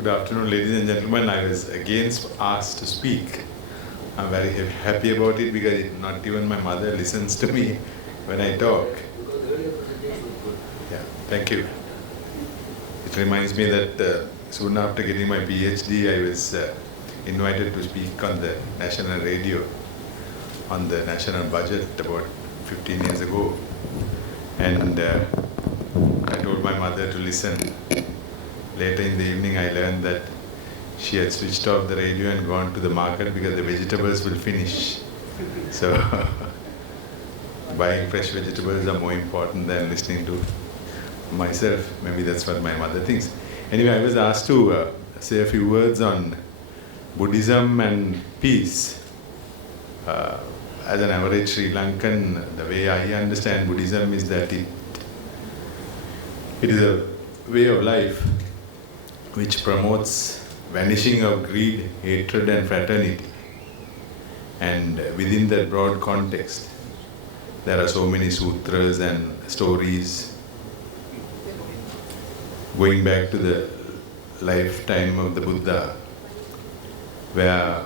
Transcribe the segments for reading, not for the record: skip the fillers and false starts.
Good afternoon, ladies and gentlemen. I was again asked to speak. I'm very happy about it because not even my mother listens to me when I talk. Yeah, thank you. It reminds me that soon after getting my PhD, I was invited to speak on the national radio, on the national budget about 15 years ago. And I told my mother to listen. Later in the evening, I learned that she had switched off the radio and gone to the market because the vegetables will finish. So, buying fresh vegetables are more important than listening to myself. Maybe that's what my mother thinks. Anyway, I was asked to say a few words on Buddhism and peace. As an average Sri Lankan, the way I understand Buddhism is that it is a way of life which promotes vanishing of greed, hatred and fraternity. And within that broad context, there are so many sutras and stories going back to the lifetime of the Buddha, where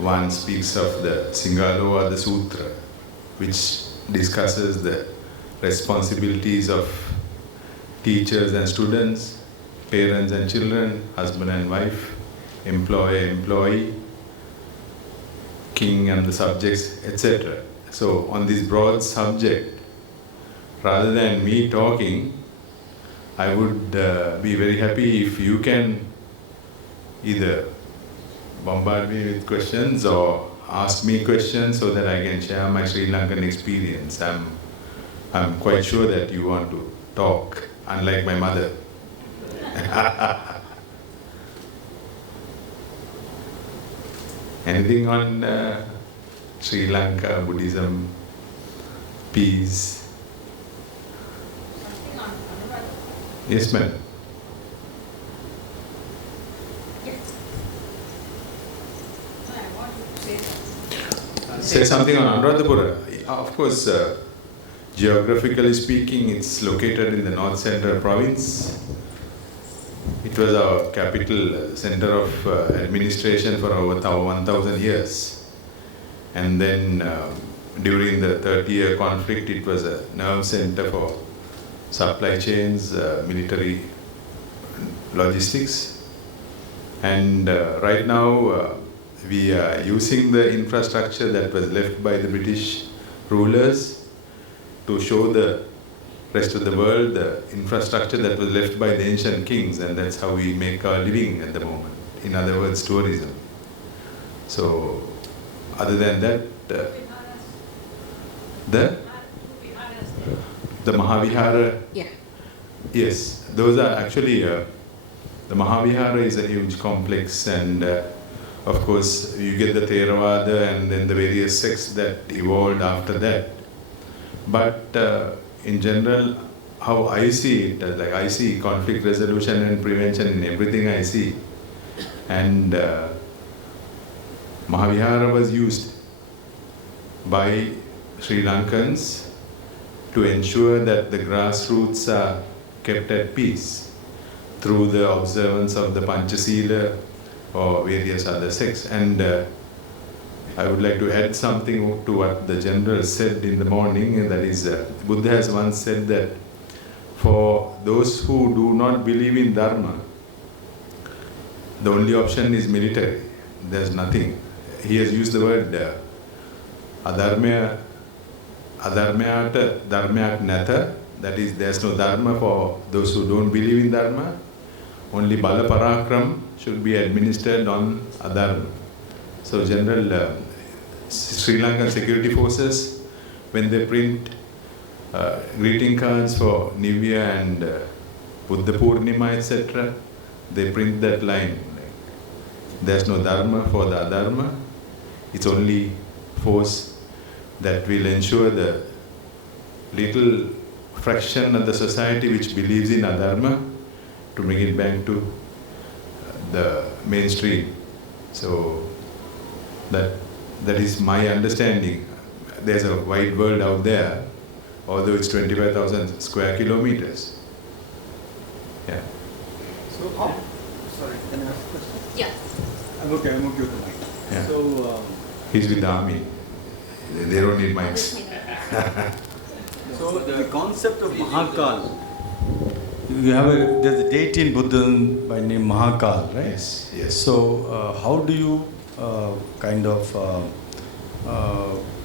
one speaks of the Singalova Sutra, which discusses the responsibilities of teachers and students, parents and children, husband and wife, employer, employee, king and the subjects, etc. So on this broad subject, rather than me talking, I would be very happy if you can either bombard me with questions or ask me questions so that I can share my Sri Lankan experience. I'm quite sure that you want to talk, unlike my mother. Anything on Sri Lanka, Buddhism, peace? Yes, ma'am. Say something on Anuradhapura. Of course, geographically speaking, it's located in the north central province. It was our capital center of administration for over 1,000 years. And then during the 30-year conflict, it was a nerve center for supply chains, military logistics. And right now, we are using the infrastructure that was left by the British rulers to show the rest of the world the infrastructure that was left by the ancient kings, and that's how we make our living at the moment. In other words, tourism. So, other than that, the Mahavihara, yeah. Yes, those are actually, the Mahavihara is a huge complex, and of course you get the Theravada and then the various sects that evolved after that. But in general, how I see it, like I see conflict resolution and prevention in everything I see. And Mahavihara was used by Sri Lankans to ensure that the grassroots are kept at peace through the observance of the Panchasila or various other sects. And I would like to add something to what the General said in the morning, and that is, Buddha has once said that for those who do not believe in Dharma, the only option is military. There's nothing. He has used the word adharmaya, adharmayata, dharmayak natha, that is, there's no Dharma for those who don't believe in Dharma. Only Bala Parakram should be administered on adharma. So General, Sri Lankan security forces, when they print greeting cards for New Year and Buddha Purnima, etc., they print that line. There's no Dharma for the adharma. It's only force that will ensure the little fraction of the society which believes in adharma to bring it back to the mainstream. So that is my understanding. There's a wide world out there, although it's 25,000 square kilometers. Yeah. So Sorry, can I ask a question? Yeah. I'm okay with the mic. Yeah. So, He's with the army. They don't need mics. so the concept of Mahakal, there's a deity in Buddhism by name Mahakal, right? Yes, yes. So how do you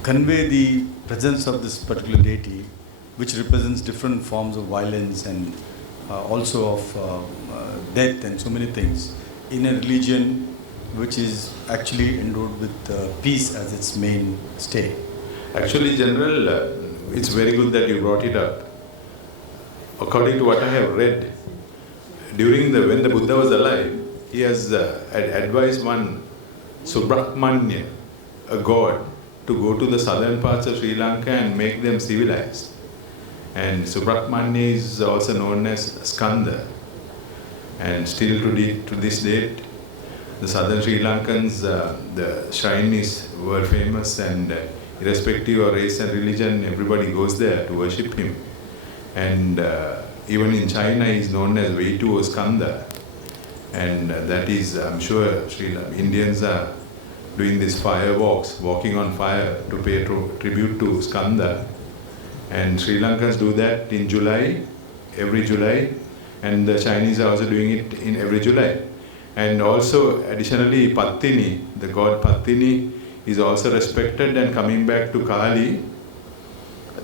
convey the presence of this particular deity, which represents different forms of violence and also of death and so many things, in a religion which is actually endowed with peace as its main stay? Actually, General, it's very good that you brought it up. According to what I have read, when the Buddha was alive, he has advised one Subramanya, a god, to go to the southern parts of Sri Lanka and make them civilized. And Subramanya is also known as Skanda. And still to this date, the southern Sri Lankans, the shrine is world famous, and irrespective of race and religion, everybody goes there to worship him. And even in China, he is known as VISHNU or Skanda. And that is, I'm sure, Indians are doing these fire walks, walking on fire to pay tribute to Skanda. And Sri Lankans do that in July, every July, and the Chinese are also doing it in every July. And also, additionally, Pattini, the god Pattini, is also respected. And coming back to Kali,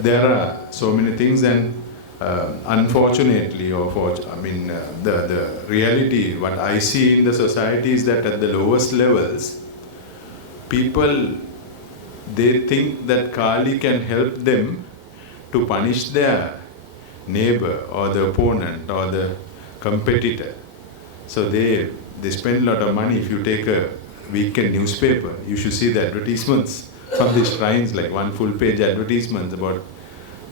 there are so many things, and unfortunately, the reality, what I see in the society is that at the lowest levels, people, they think that Kali can help them to punish their neighbor or the opponent or the competitor. So they spend a lot of money. If you take a weekend newspaper, you should see the advertisements from these shrines, like one full page advertisements about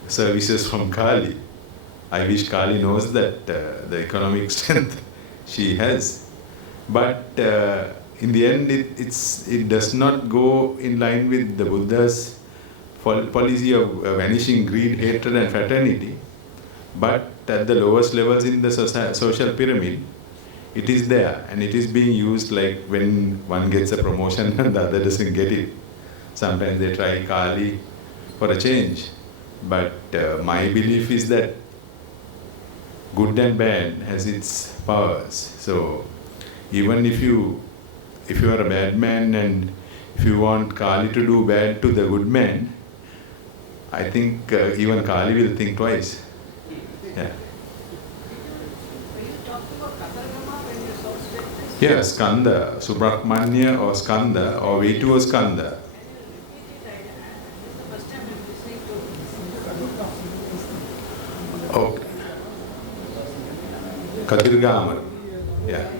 services from Kali. I wish Kali knows that the economic strength she has. But in the end, it does not go in line with the Buddha's policy of vanishing greed, hatred and fraternity. But at the lowest levels in the social pyramid, it is there, and it is being used like when one gets a promotion and the other doesn't get it. Sometimes they try Kali for a change. But my belief is that good and bad has its powers. So even if you are a bad man and if you want Kali to do bad to the good man, I think even Kali will think twice. Yeah. Yeah, Skanda, Subramanya or Skanda or V2 or Skanda. Okay. Kadirgamar. Yeah.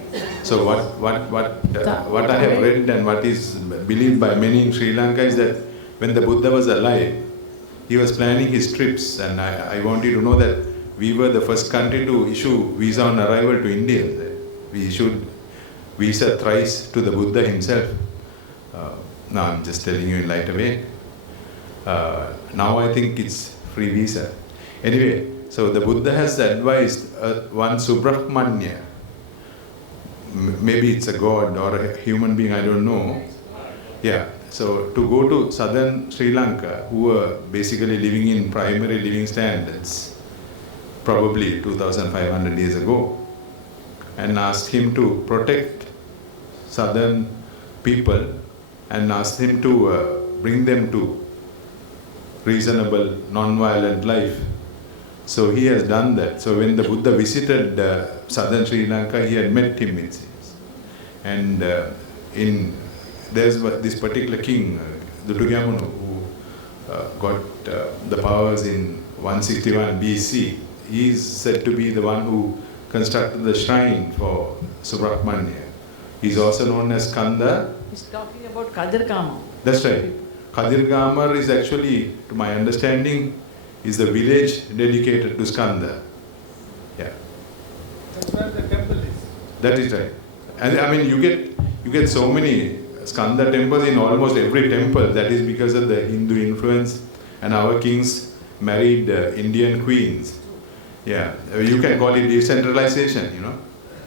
So what I have read and what is believed by many in Sri Lanka is that when the Buddha was alive, he was planning his trips, and I want you to know that we were the first country to issue visa on arrival to Indians. We issued visa thrice to the Buddha himself. Now I'm just telling you in light way. Now I think it's free visa. Anyway, so the Buddha has advised one Subramanya, maybe it's a god or a human being, I don't know. Yeah, so to go to southern Sri Lanka, who were basically living in primary living standards, probably 2,500 years ago, and asked him to protect southern people and asked him to bring them to reasonable, non-violent life. So he has done that. So when the Buddha visited southern Sri Lanka, he had met him, it seems. And there's this particular king, Dutugamunu, who got the powers in 161 BC. He is said to be the one who constructed the shrine for Subramanya. He is also known as Kanda. He's talking about Kadirgamar. That's right. Kadirgamar is actually, to my understanding, is the village dedicated to Skanda. Yeah. That's where the temple is. That is right. And I mean, you get so many Skanda temples in almost every temple. That is because of the Hindu influence, and our kings married Indian queens. Yeah, you can call it decentralization, you know.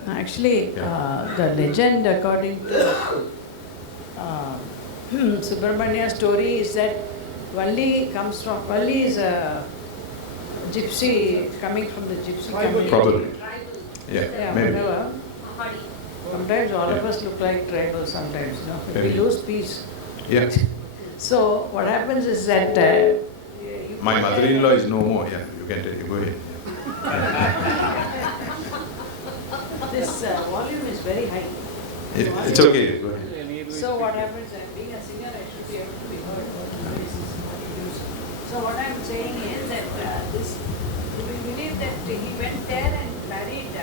Actually, Yeah. the legend according to Subramania's story is that Valli is a gypsy coming from the gypsy community. Probably. Yeah, Yeah, maybe. whatever. Sometimes all of us look like tribal sometimes, no? If we Maybe. lose peace. Yeah. So what happens is that My mother-in-law is no more. Yeah, you can tell. Go ahead. this volume is very high. Yeah, it's okay. Go ahead. So what happens, being a singer, I should be able to be heard. So what I'm saying is that we believe that he went there and married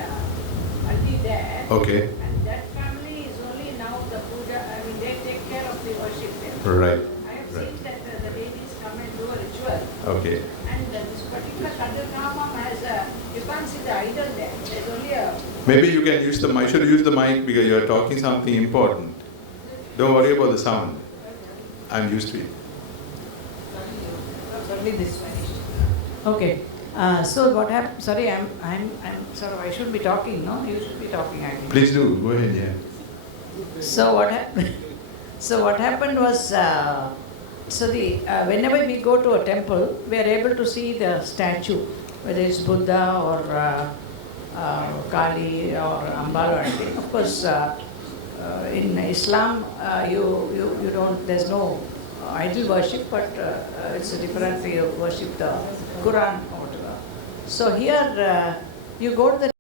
Adi there. Okay. And that family is only now the puja, they take care of the worship there. Right. I have Right. seen that the ladies come and do a ritual. Okay. And this particular Kadirgamam has you can't see the idol there. There's only a... Maybe you can use the mic. You should use the mic because you are talking something important. Don't worry about the sound. I'm used to it. Only this vanished. Okay. So what happened? Sorry, I'm sorry. I should be talking. No, you should be talking. I think. Please do. Go ahead. Yeah. So what happened? So what happened was, whenever we go to a temple, we are able to see the statue, whether it's Buddha or Kali or Ambal or anything. Of course, in Islam, you don't. There's no idol worship, but it's a different way of worship the Quran or whatever. So here, you go to the